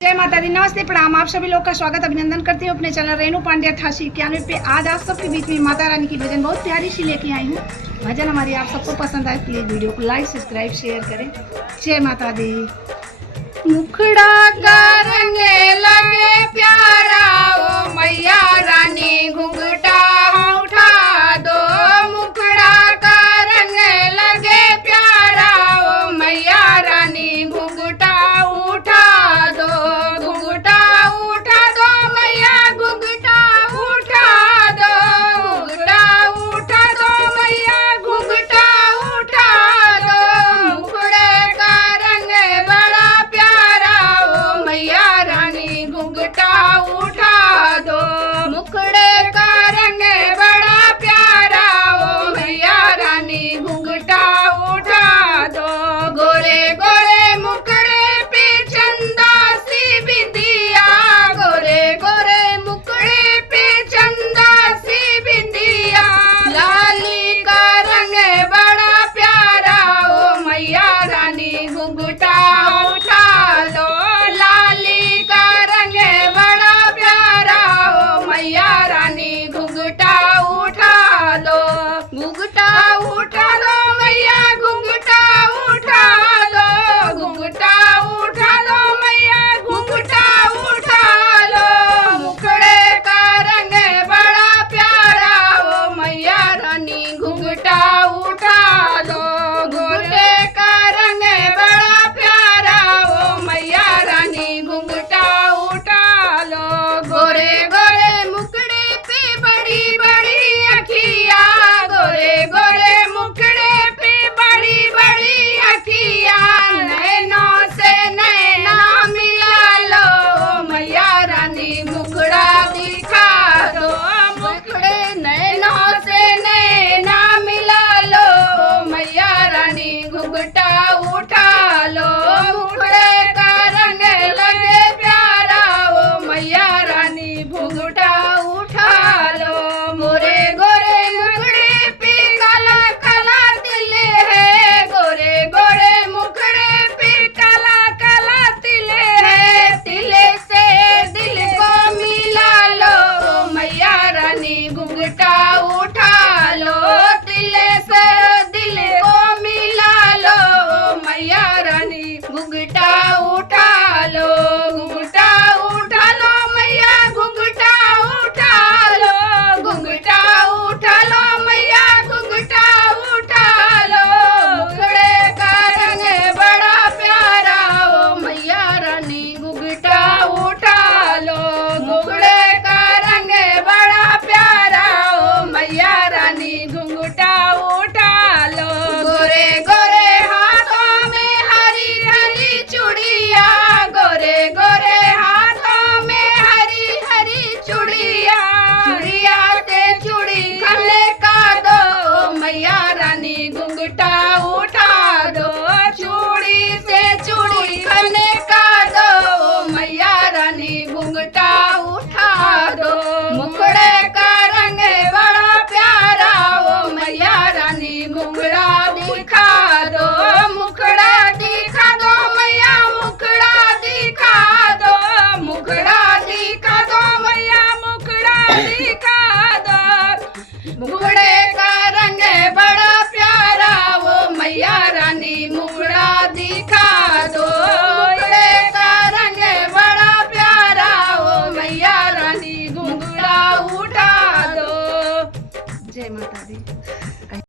जय माता दी, नमस्ते, प्रणाम। आप सभी लोग का स्वागत अभिनंदन करती हूँ अपने चैनल रेणु पांड्या 8891 पे। आज आप सबके बीच में माता रानी की भजन बहुत प्यारी सी लेके आई हूँ। भजन हमारी आप सबको पसंद आए, प्लीज वीडियो को लाइक सब्सक्राइब शेयर करें। जय माता दी। मुखड़ा का रंग लगे प्यारा, ओ मैया रानी घुंघटा उठा दो। मुखड़ा का रंग लगे प्यारा, ओ मैया रानी घुंघटा उठा दो। घुंघटा उठा दो मैया, घुंघटा उठा दो। घुंघटा उठा दो मैया, घुंघटा उठा दो। मुखड़े का रंग बड़ा प्यारा, ओ मैया रानी घुंघटा उठा दो। मुखड़े का रंग बड़ा प्यारा, ओ मैया रानी घुंघटा उठा दो। गोरे गोरे मुखड़े पे चंदा सी बिंदिया, गोरे गोरे मुखड़े पे चंदा सी बिंदिया। लाली का रंग बड़ा प्यारा, ओ मैया रानी घुंघटा उठा दो। लाली का रंग बड़ा प्यारा, ओ मैया रानी घुंघटा उठा दो। घुंघटा उठा दो मैया, घुंघटा उठा दो। घुंघटा उठा दो मैया, घुंघटा उठा लो। मुखड़े का रंग बड़ा प्यारा, ओ मैया रानी घुंघटा उठा दो। घुंघटे का रंग बड़ा प्यारा, ओ मैया रानी घुंघटा उठा लो। गोरे गोरे मुखड़े पे बड़ी बड़ी अखिया, गोरे गोरे मुखड़े पे बड़ी बड़ी अखिया। नैनों से नैना मिला लो, मैया रानी मुखड़ा दिखा दो। मुखड़े नैनों से नैना मिला लो, मैया रानी घुंघटा उठा लो। मुखड़े का रंग लगे प्यारा, ओ मैया रानी घुंघटा उठा लो। गोरे गोरे मुखड़े पे काला काला तिल है, गोरे गोरे मुखड़े पे काला काला तिल है। तिले से दिल को मिला लो, मैया रानी घुंघटा उठा लो। तिले से दिल को मिला लो, मैया रानी घुंघटा उठा लो। घुंघटा उठा लो मैया, घुंघटा उठा लो। घुंघटा उठा लो मैया, घुंघटा उठा लो। मुखड़े का रंग बड़ा प्यारा, ओ मैया रानी घुंघटा उठा लो। मुखड़े का रंग बड़ा प्यारा, ओ मैया रानी घुंघटा उठा लो। गोरे गोरे हाथों में हरी हरी चूड़िया, गोरे गोरे हाथों में हरी हरी चूड़िया। चूड़िया से चूड़ी खले का दो, मैया रानी घुंघटा उठा दो। चूड़ी से चूड़ी खले का दो, मैया रानी घुंघटा उठा दो। मुखड़े का रंग बड़ा प्यारा, ओ मैया रानी घुंघटा दिखा दो। मुखड़ा दिखा दो मैया, मुखड़ा दिखा दो। मुखड़ा दिखा दो मैया, मुखड़ा दिखा दो। मुखड़े का रंग बड़ा प्यारा, ओ मैया रानी मुखड़ा दिखा दो। मुखड़े का रंग बड़ा प्यारा, ओ मैया रानी घुंघटा उठा दो। जय माता दी।